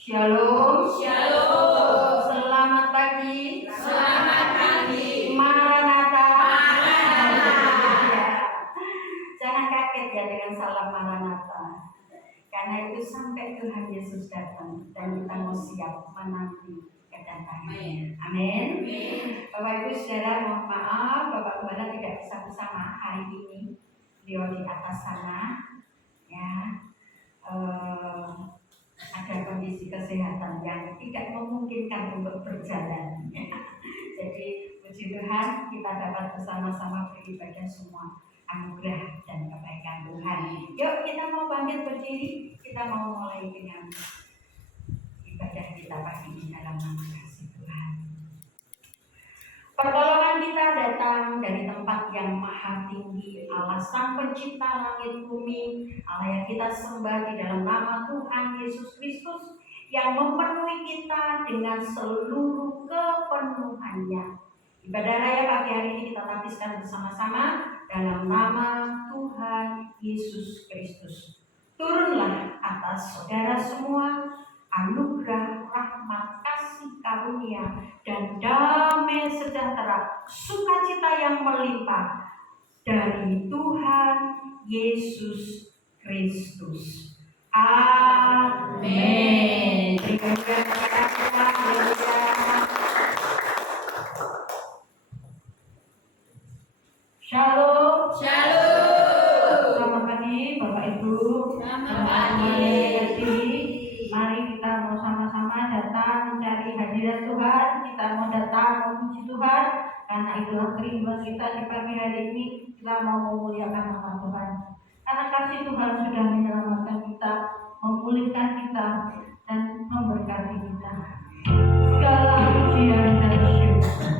Shalom. Shalom. Selamat pagi. Selamat pagi. Maranatha. Maranatha. Ya. Jangan kaget ya dengan salam Maranatha. Karena itu sampai Tuhan Yesus datang dan kita mau siap menanti kedatangannya. Amin. Bapak Ibu Saudara, mohon maaf Bapak Gembala tidak bisa bersama hari ini. Beliau di atas sana. Ya. Ada kondisi kesehatan yang tidak memungkinkan untuk berjalan. Jadi puji Tuhan kita dapat bersama-sama beribadah semua anugerah dan kebaikan Tuhan. Yuk kita mau bangkit berdiri, kita mau mulai dengan ibadah kita pagi ini dalam nama kasih Tuhan. Pertolongan kita datang dari tempat yang maha tinggi, Allah Sang Pencipta langit bumi, Allah yang kita sembah di dalam nama Tuhan Yesus Kristus yang memenuhi kita dengan seluruh kepenuhannya. Ibadah raya pagi hari ini kita tapiskan bersama-sama dalam nama Tuhan Yesus Kristus. Turunlah atas saudara semua anugerah, rahmat, kasih karunia, dan damai sejahtera, sukacita yang melimpah dari Tuhan Yesus Kristus. Amin. Terima kasih kepada Tuhan. Shalom. Shalom. Selamat pagi Bapak Ibu. Selamat pagi. Mari kita mau sama-sama datang mencari hadirat Tuhan. Kita mau datang memuji Tuhan. Karena itulah kerinduan kita di pagi hari ini. Kita mau memuliakan nama Tuhan. Karena kasih Tuhan sudah menyelamatkan kita, memulihkan kita, dan memberkati kita. Segala pujian dan syukur.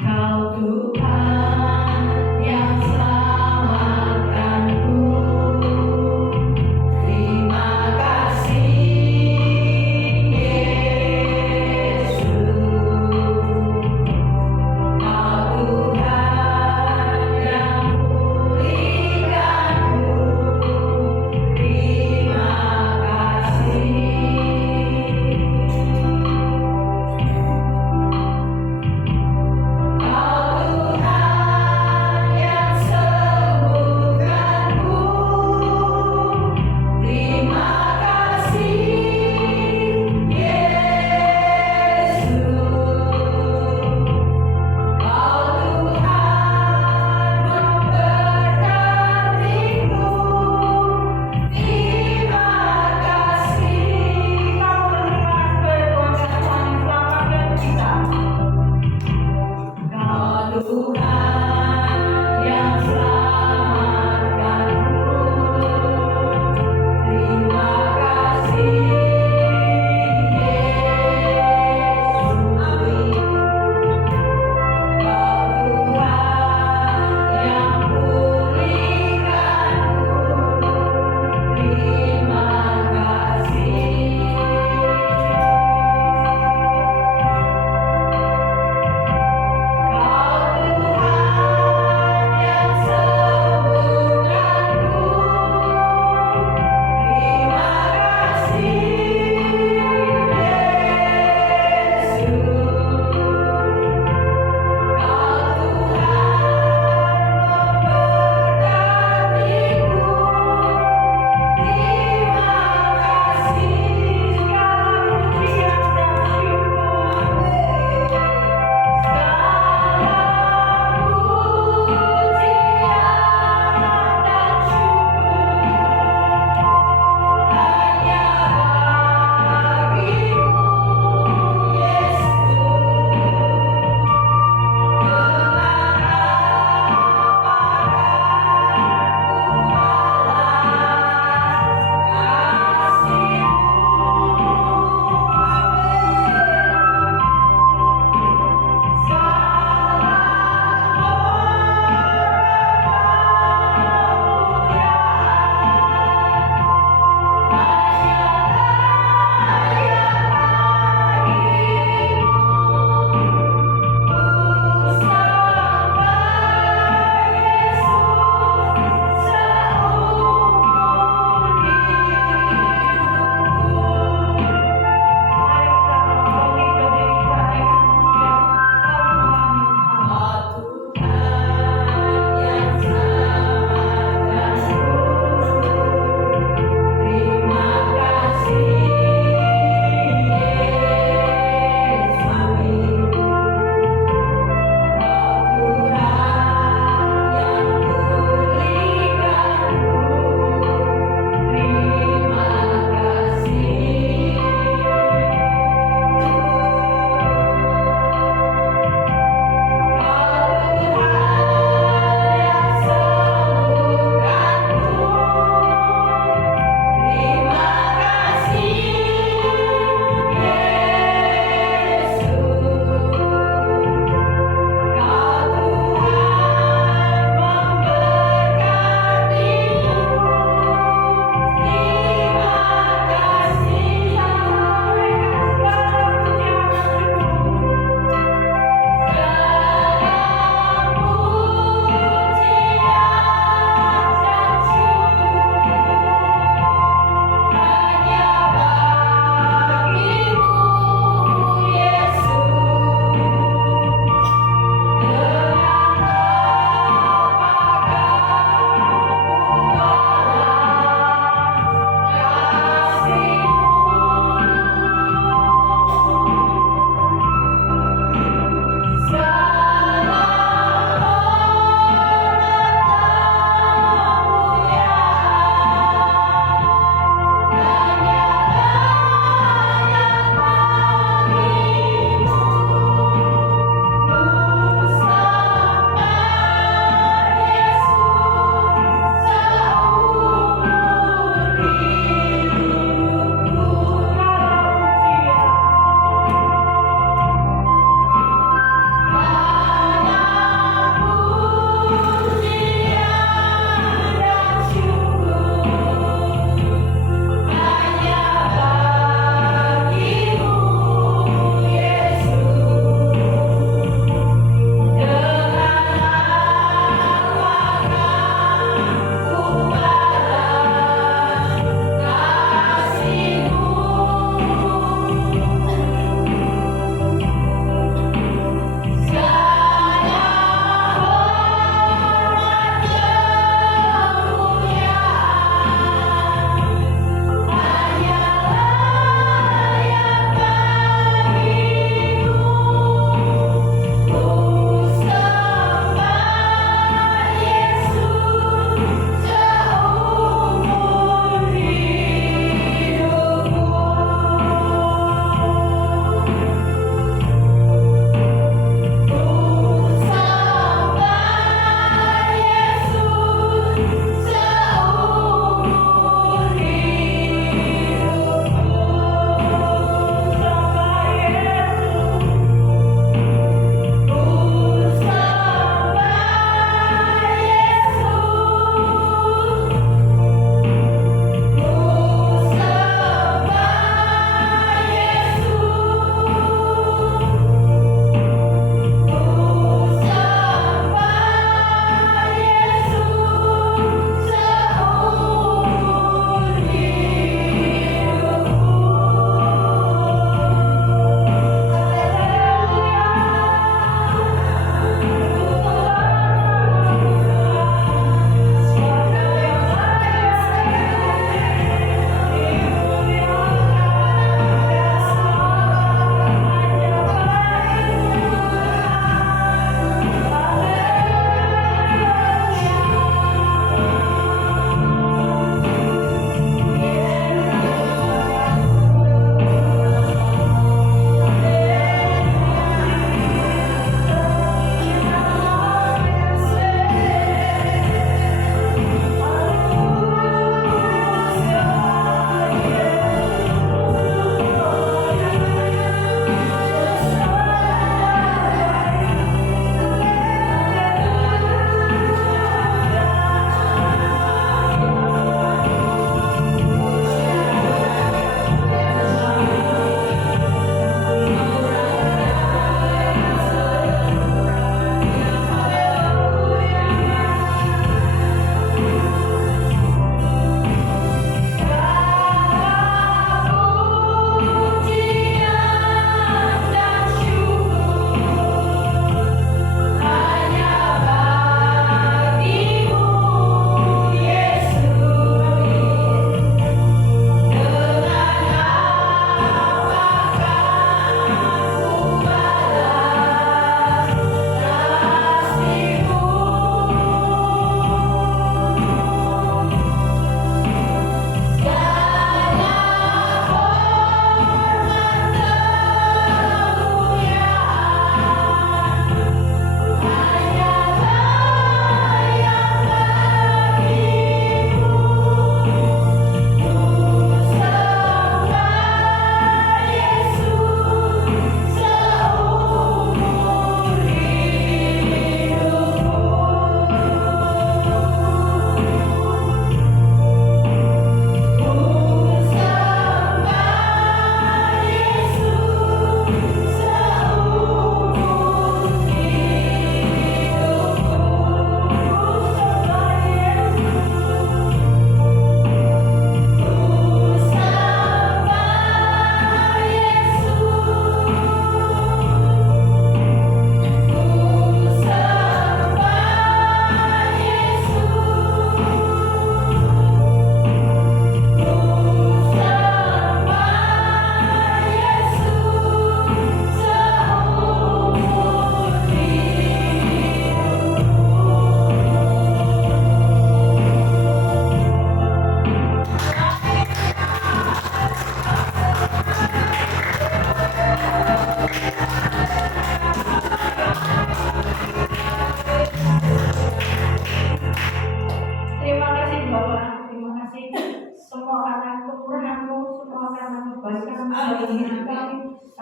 Kau Tuhan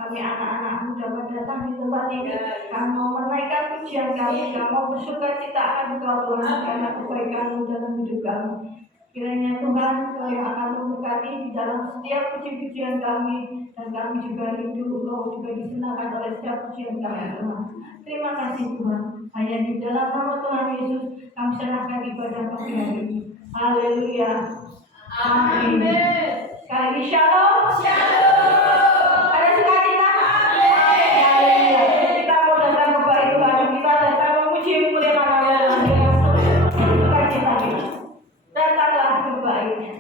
kami anak-anakmu dapat datang di tempat ini. Kami mau menaikkan pujian kami, kami mau bersuka cita akan Engkau Tuhan karena kebaikan-Mu dalam hidup kami. Kiranya Tuhan Engkau yang akan memberkati di dalam setiap puji-pujian kami, dan kami juga rindu Engkau juga disenangkan oleh setiap pujian kami Tuhan. Terima kasih Tuhan. Hanya di dalam nama Tuhan Yesus kami serahkan ibadah pagi hari ini. Haleluya. Amin. Sekali lagi shalom. Shalom. Ada sukacita? Amin. Haleluya. Kita mau datang kepada Tuhan. Kita datang memuji memuliakan nama Tuhan dengan sukacita kita. Datanglah kebaiknya.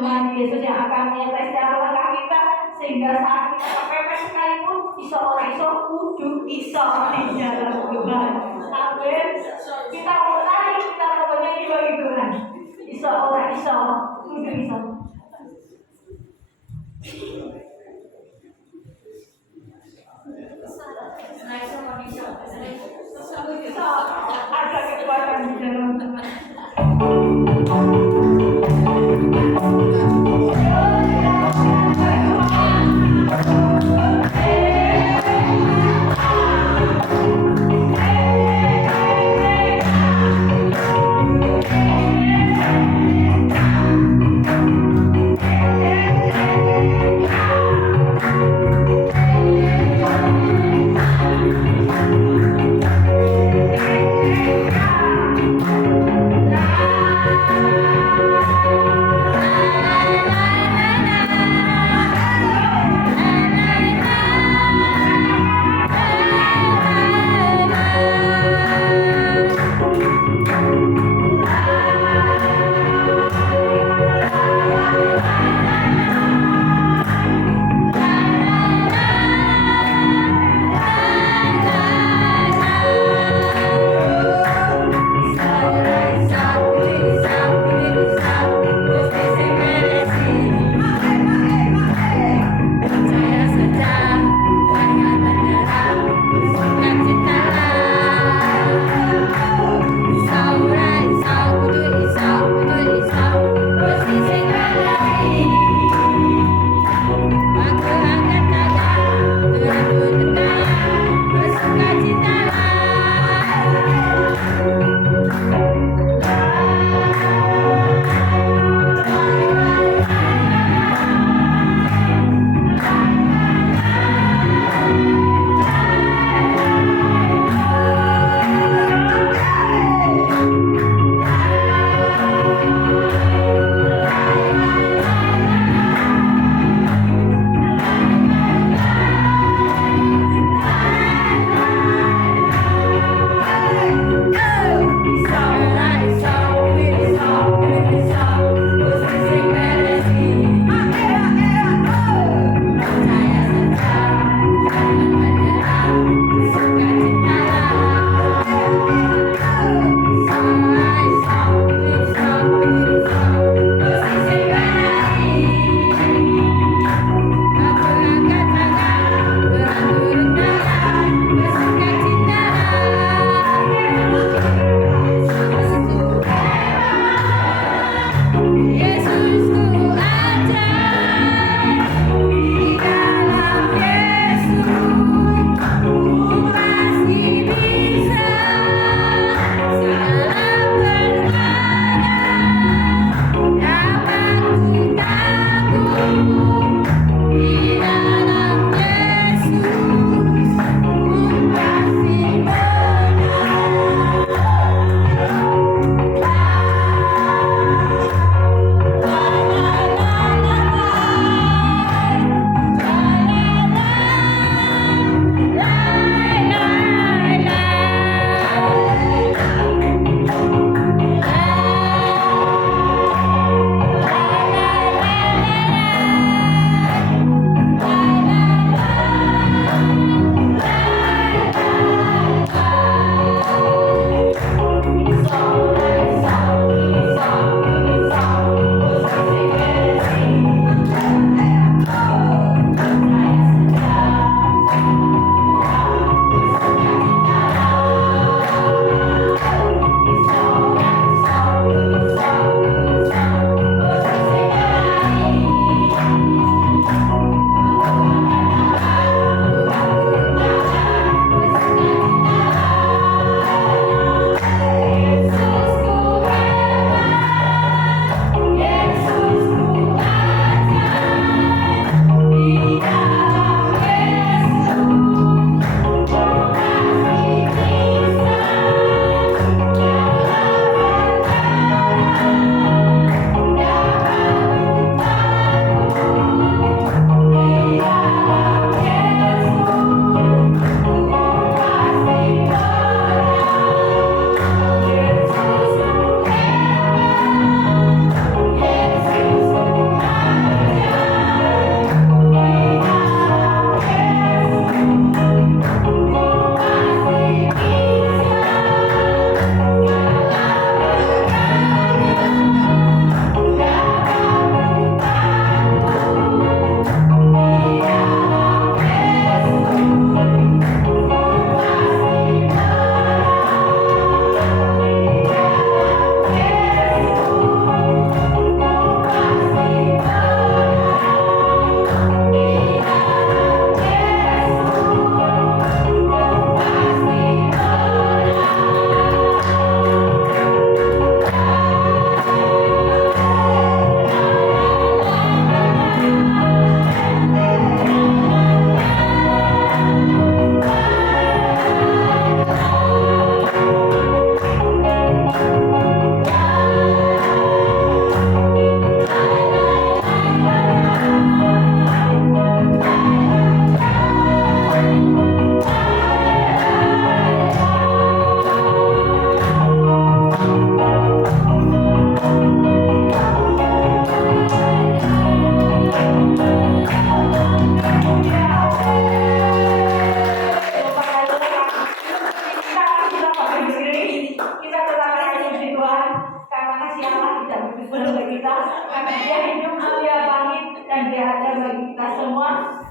Tuhan Yesus yang akan menyertai setiap langkah kita, sehingga saat kita kepepet sekalipun iso ora iso kudu iso di dalam Tuhan. Amin. Kita mau tadi, kita mau menyanyi bagi Tuhan. Iso ora iso kudu iso. Iso ada kekuatan di dalam Tuhan.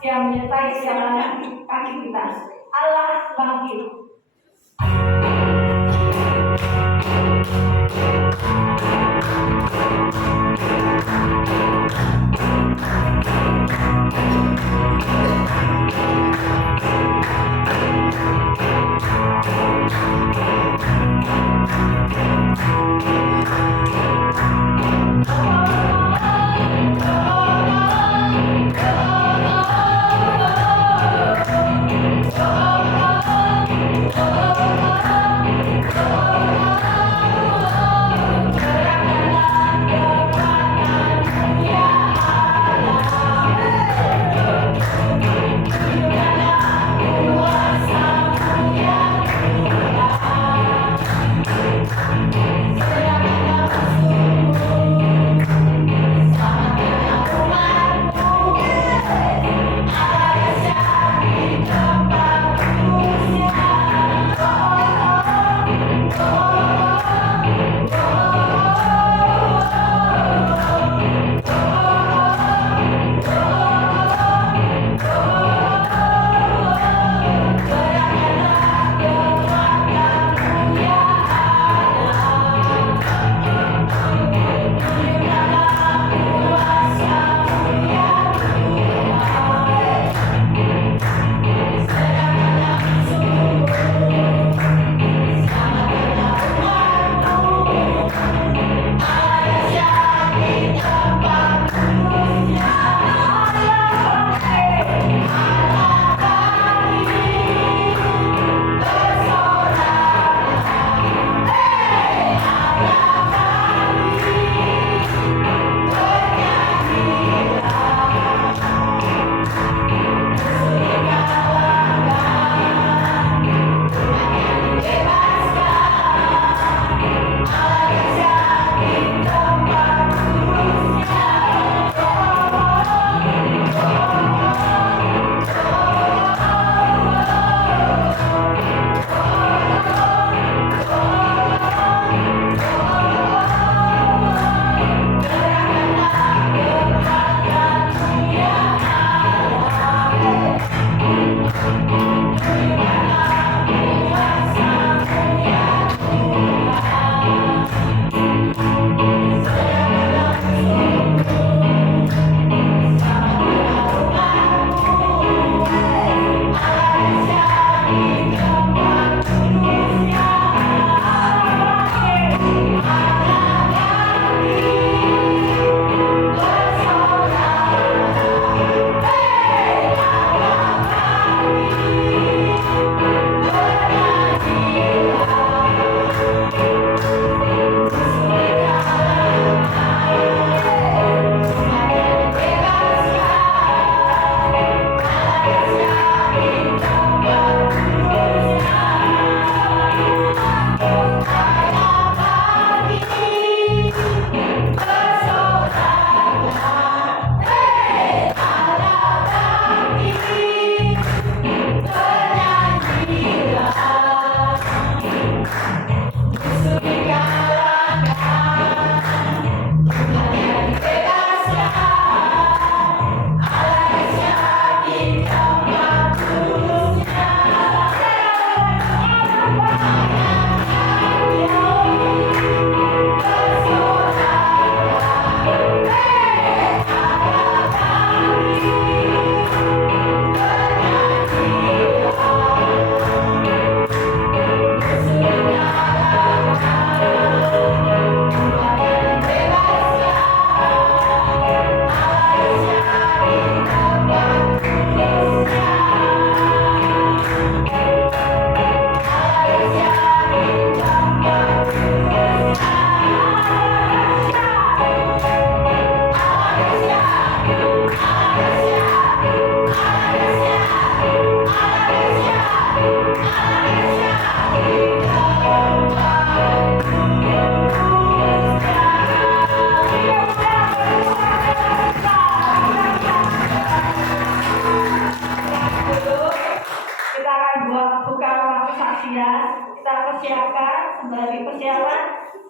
yang menyertai jalan kaki kita. Allah bangkit.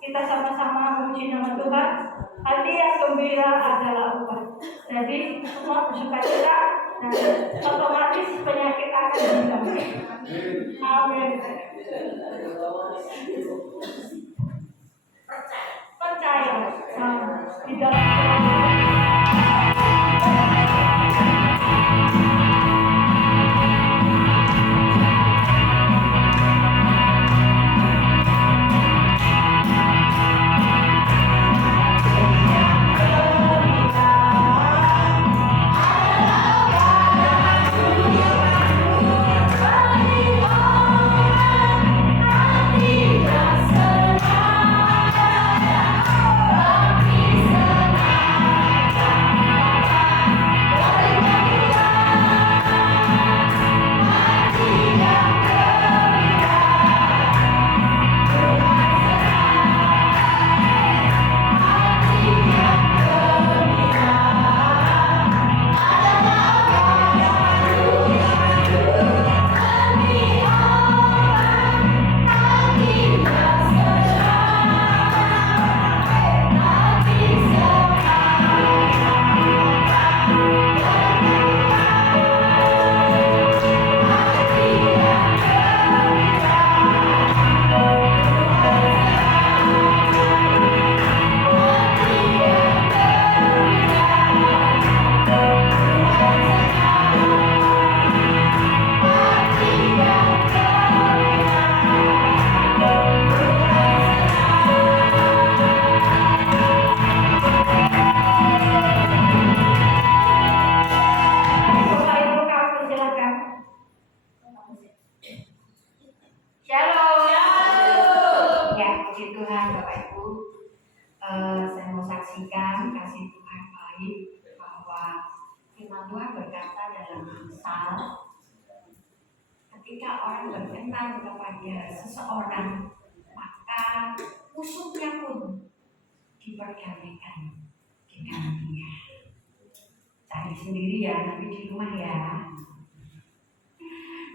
kita sama-sama memuji nama Tuhan. Hati yang gembira adalah upah. Jadi semua bersukacita Nah, otomatis penyakit akan hilang. Amin. Percaya di dalam Bapak Ibu kami persilakan. Shalom. Ya, puji Tuhan Bapak Ibu. Saya mau saksikan kasih Tuhan baik bahwa firman Tuhan berkata dalam Amsal, ketika orang berkenan kepada seseorang, maka musuhnya pun diperdamaikan dengan dia. Cari sendiri ya, nanti di rumah ya.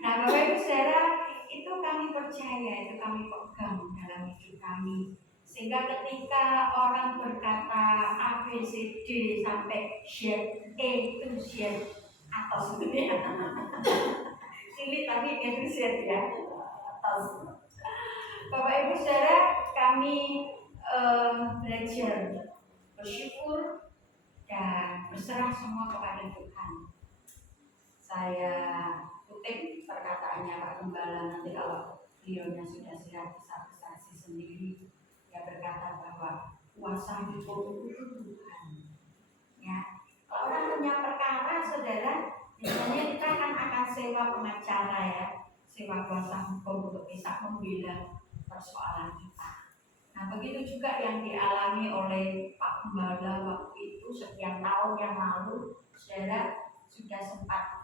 Nah, Bapak Ibu Saudara, itu kami percaya, itu kami pegang dalam hidup kami. Sehingga ketika orang berkata A, B, C, D sampai Z, E itu Z atas gitu ya. Sulit tapi itu Z ya, atas. Bapak Ibu Saudara, kami belajar bersyukur dan berserah semua kepada Tuhan. Saya kutip perkataannya Pak Gembala, nanti kalau beliaunya sudah sehat bisa bersaksi sendiri. Dia berkata bahwa kuasa hukum itu Tuhan. Ya, kalau orang punya perkara, saudara, biasanya kita akan sewa pengacara ya, sewa kuasa hukum untuk bisa membela persoalan kita. Nah, begitu juga yang dialami oleh Pak Gembala waktu itu sekian tahun yang lalu, saudara sudah sempat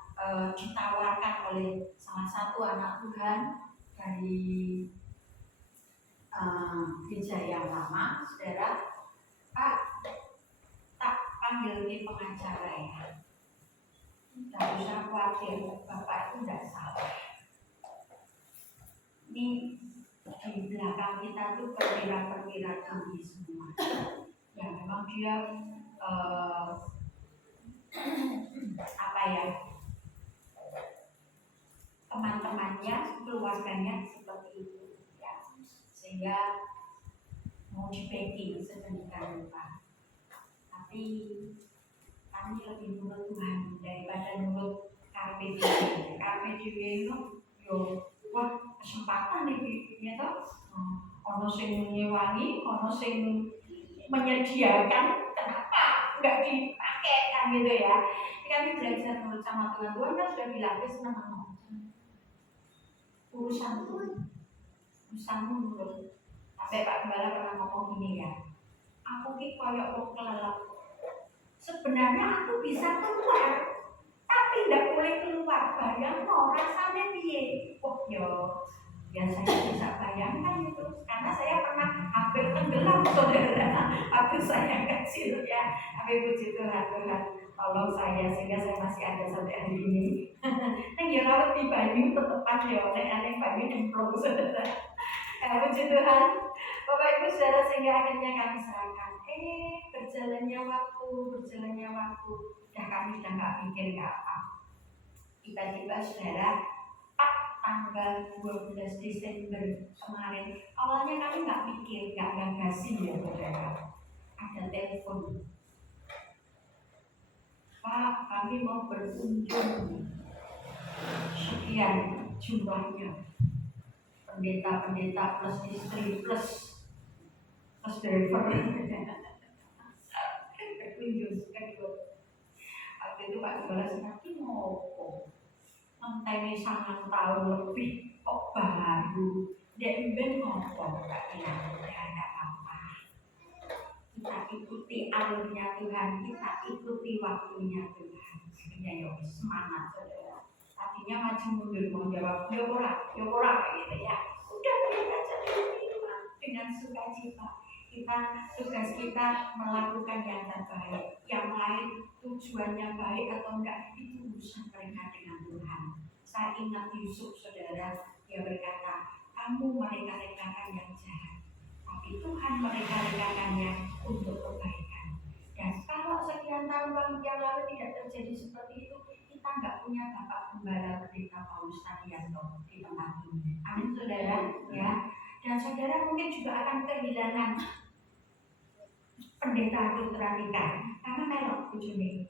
ditawarkan oleh salah satu anak Tuhan dari gereja yang lama, saudara, Pak, tak panggil ini pengacara ya, tidak usah khawatir, Bapak itu tidak salah. Ini di belakang kita tuh perwira-perwira tinggi semua. Ya memang dia apa ya, teman-temannya, keluarganya seperti itu ya, sehingga mau di-packing sedemikian rupa. Tapi kami lebih nurut Tuhan daripada nurut KPDW. KPDW itu yo wah kesempatan nih toh. Ono sing nyewangi, ono sing menyediakan, kenapa nggak dipakai kan gitu ya. Kami belajar menurut sama Tuhan. Tuhan kan sudah bilang senang urusanmu menurut. Sampai Pak Gembala pernah ngomong gini ya, aku ki koyok wong kelelep. Sebenarnya aku bisa keluar, tapi tidak boleh keluar. Bayangno rasanya piye? Oh yo, ya saya bisa bayangkan itu, karena saya pernah hampir tenggelam saudara waktu saya kecil ya. Tapi puji Tuhan, Tuhan tolong saya sehingga saya masih ada sampai hari ini. Neng ya rawat di Banyu tetepan ya, neng Banyu nyemplung saudara. Puji Tuhan, Bapak Ibu saudara, sehingga akhirnya kami serahkan. Berjalannya waktu, udah kami sudah nggak pikir nggak apa. Tiba-tiba saudara, Pak, tanggal 12 Desember kemarin, awalnya kami nggak pikir, nggak gagasin ya saudara. Ada telepon, Pak, kami mau berkunjung, sekian jumlahnya, pendeta-pendeta plus istri plus driver berkunjung kedua. Waktu itu Pak Gembala semakin ngopo ngenteni 9 tahun lebih kok baru dia ben ngopo Kak ya ada apa, kita ikuti alurnya Tuhan, kita ikuti waktunya Tuhan. Akhirnya ya semangat saudara, tadinya maju mundur mau jawab ya ora gitu ya, udah biar aja diterima dengan sukacita. Tugas kita melakukan yang terbaik, yang lain tujuannya baik atau enggak itu urusan mereka dengan Tuhan. Saya ingat Yusuf saudara, dia berkata, kamu mereka-rekakan yang jahat, tapi Tuhan mereka-rekakannya untuk kebaikan. Dan kalau sekian tahun yang lalu tidak terjadi seperti itu, kita nggak punya Bapak Gembala Pendeta Paulus Tadianto di tempat ini. Amin saudara, ya. Dan saudara mungkin juga akan kehilangan pendeta Putra Tika karena melok ujungnya.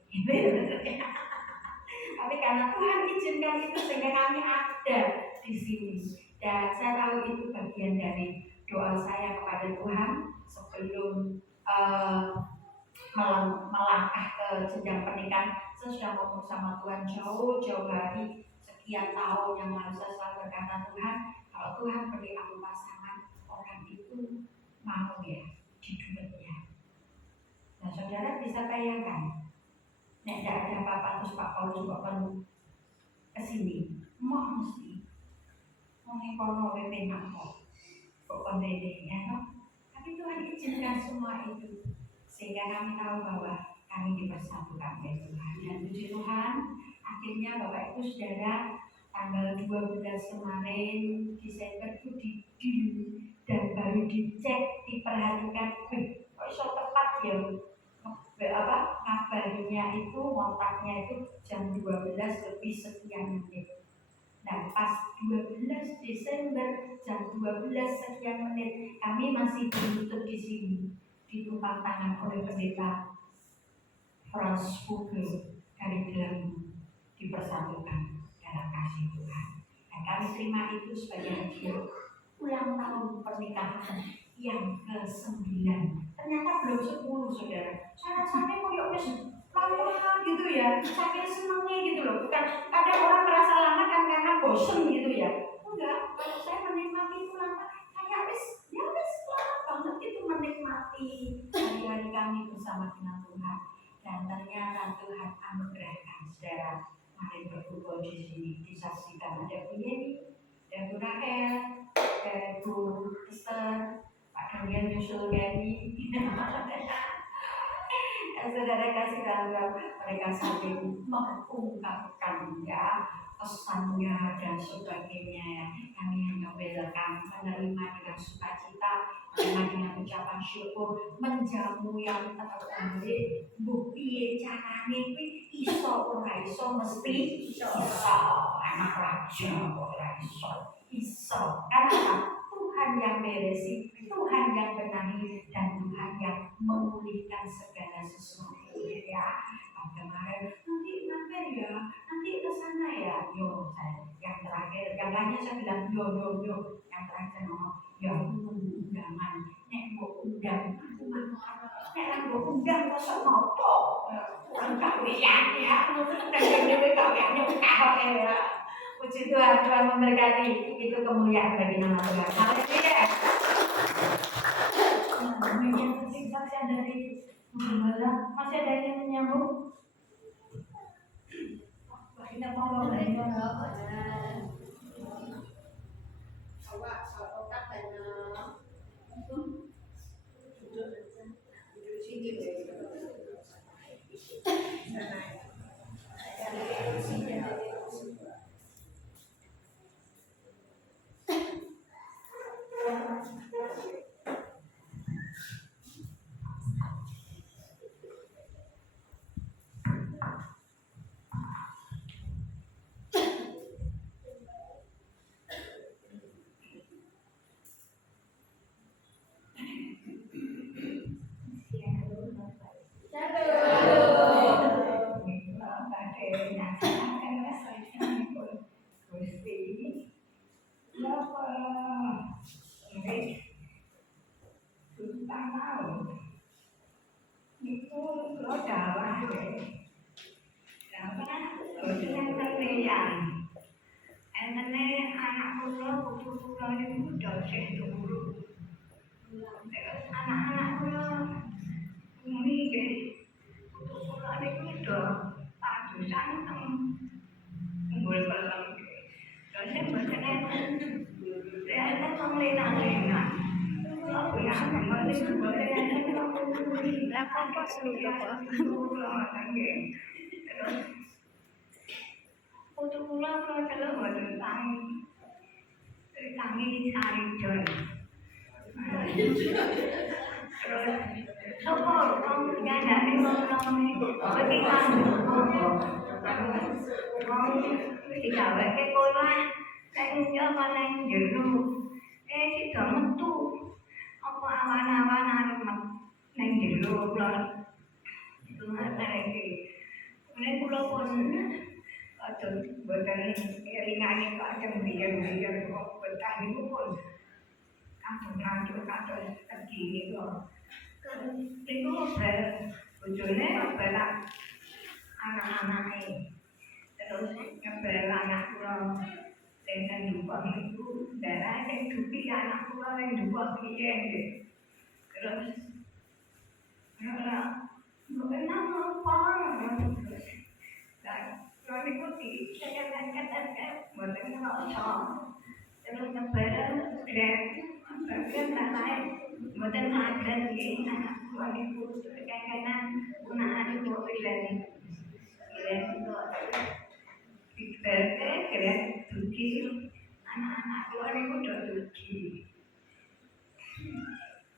Tapi karena Tuhan izinkan itu sehingga kami ada di sini. Dan saya tahu itu bagian dari doa saya kepada Tuhan sebelum melangkah ke jenjang pernikahan. Saya sudah ngomong sama Tuhan jauh-jauh hari, sekian tahun yang lalu saya selalu berkata, Tuhan, kalau Tuhan beri aku pasangan, orang itu mau ya di dunia. Nah saudara bisa bayangkan, nek tidak ada apa-apa terus Pak Paulus bahkan kesini, mau mesti mau ekonomi penak kok pendedeknya, no? Tapi Tuhan izinkan semua itu sehingga kami tahu bahwa kami dipersatukan oleh Tuhan. Dan puji Tuhan, akhirnya Bapak Ibu Saudara tanggal 12 kemarin Desember itu di dan baru dicek, diperhatikan, kok iso tepat ya ngabarinya itu, kontaknya itu jam 12 lebih sekian menit. Nah pas 12 Desember jam 12 sekian menit kami masih ditutup di sini, ditumpang tangan oleh pendeta Franz Vogel dari Belanda, dipersatukan dalam kasih Tuhan. Dan kami terima itu sebagai hadiah ulang tahun pernikahan yang ke-9. Ternyata belum 10 saudara. Saya sampai koyok wis lama gitu ya, saking senengnya gitu loh. Bukan kadang orang merasa lama kan karena bosen gitu ya. Enggak, kalau saya menikmati itu lama kayak wis lama banget itu menikmati hari-hari kami bersama dengan Tuhan. Dan ternyata Tuhan anugerahkan saudara. Mari berkumpul di sini, disaksikan ada Bu Yeni, ada Bu Rahel, ada Bu Esther, Pak Daniel nyusul Gani. Saudara kasih dalam mereka saling mengungkapkan ya pesannya dan sebagainya ya. Kami hanya welcome, menerima dengan sukacita, menerima dengan ucapan syukur, menjamu yang terbaik. Bukti carane kuwi iso ora iso mesti iso. Anak raja ora iso. Karena Tuhan yang beresi, Tuhan yang benahi, dan Tuhan yang memulihkan segala sesuatu ya. Kemarin nanti mampir ya, nanti ke sana ya. Yo saya yang terakhir, yang lainnya saya bilang yo. Yang terakhir ngomong ya undangan, nek mau undang aku mau. Nek mau undang kok nopo? Kurang kawian ya. Dan dewe kawiannya kahok ya. Puji Tuhan, Tuhan memberkati. Itu kemuliaan bagi nama Tuhan. Haleluya. Demikian kesaksian dari Gembala. Masih ada yang menyambung? Kita mau dari Awak soal otak dan duduk sini deh. tahu. Itu lo dakwah deh. Dakwah dengan penilaian. Entene anak kula putu kula niku doseh turu. Terus anak-anak kula muni nggih putu kula niku do padusan teng Unggul Pelem. Doseh mboten enten. Enten wong lenang-lenang. Kula punya mboten enten wong turu. Lah kok seluruh kok. Terus putu kula celuk mboten tangi sarijon. Terus sapa wong ngandani wong iki kan wong digaweke kola sing nyoba nang jero. Sida metu apa awan-awan arep nang jero kula. Itu ngatake. Nek kula pun aduh boten ringane kok ajeng biyen kok betah niku pun kados begini kok. Niku bojone belak anak-anake. Terus nyebel anak kula dengan dupa niku darah sing dupi anak kula ning dupa piye nggih. Terus ora mboten apa. Kalau ikuti, saya katakan mboten ngerasa. Terus nyebar grab, bagian lain mboten ada di anak kula niku kekanan gunaan ibu pilih. Pilih kok diberte grab dugi anak-anak kula niku do dugi.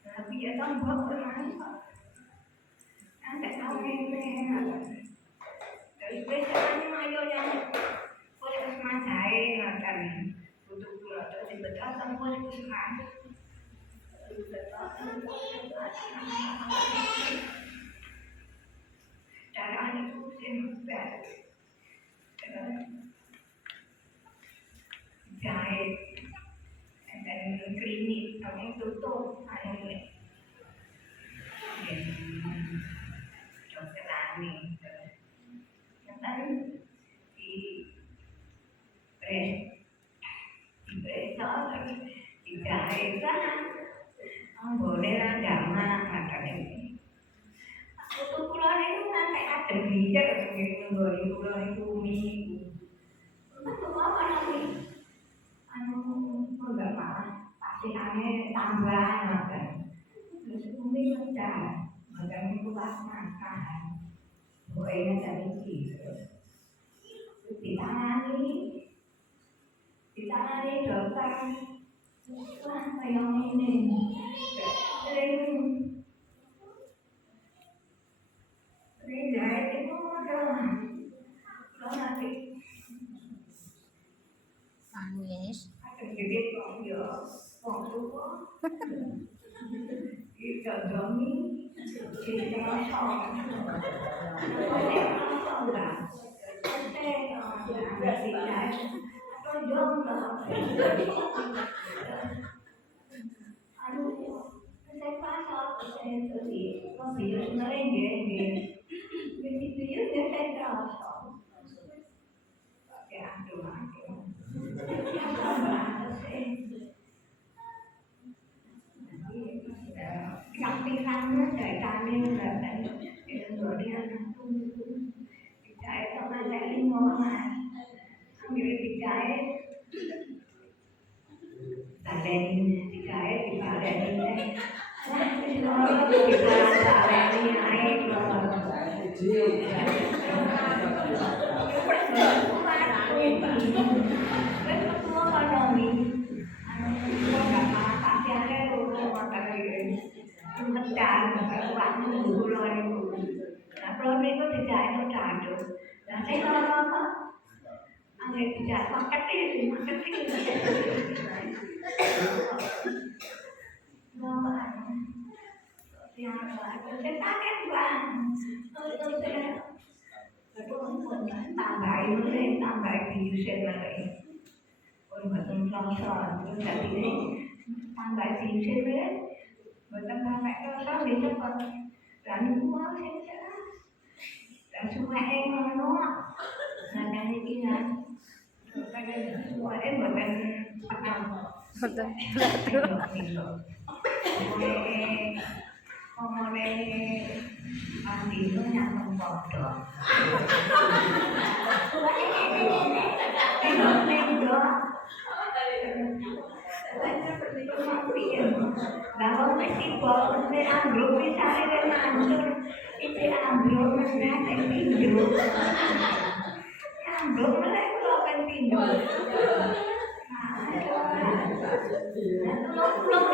Tapi ya tambah orang kok. Anda tahu ini. Terus besoknya ayo yang boleh masai makan untuk pulau terus dibetul sama boleh semangat. Cara itu simpan. Jahit dan klinik kami tutup anu ni. Dokter Ani. Di dijahit boleh randama katanya. Aku tuh pulau itu nanti ada bijak gitu dari pulau itu minggu. Itu apa nanti? Anu enggak malah pasti aneh tambahan kan. Terus umi sudah macam itu pas makan. Boleh jadi gitu. Ditangani dokter. Wah, kayak ini. Sering jahit itu adalah kalau nanti Manis. akan gede kok ya, kok tua. Kita demi kita masuk. Sampingannya dari kami dan kemudian dijahit sama dari monas ambil dijahit balen dijahit dibalenin dibalenin air itu dijahit jatuh. Nah, saya apa? Angin dijahit marketing. Saya kaget bang. Tambahin diusin lagi. Betul selesai. Terus tadi ini tambahin diusin lagi. Betul sampai ke suweke ngono. Sanane iki kan. Pengen suweke mboten pernah. Betul. Omone Andi itu nyambung padha. Kalau festival ini ambruk misalnya kan mancur, itu ambruk meneh kan pindu. Ambruk meneh kalau kan pindu. Kalau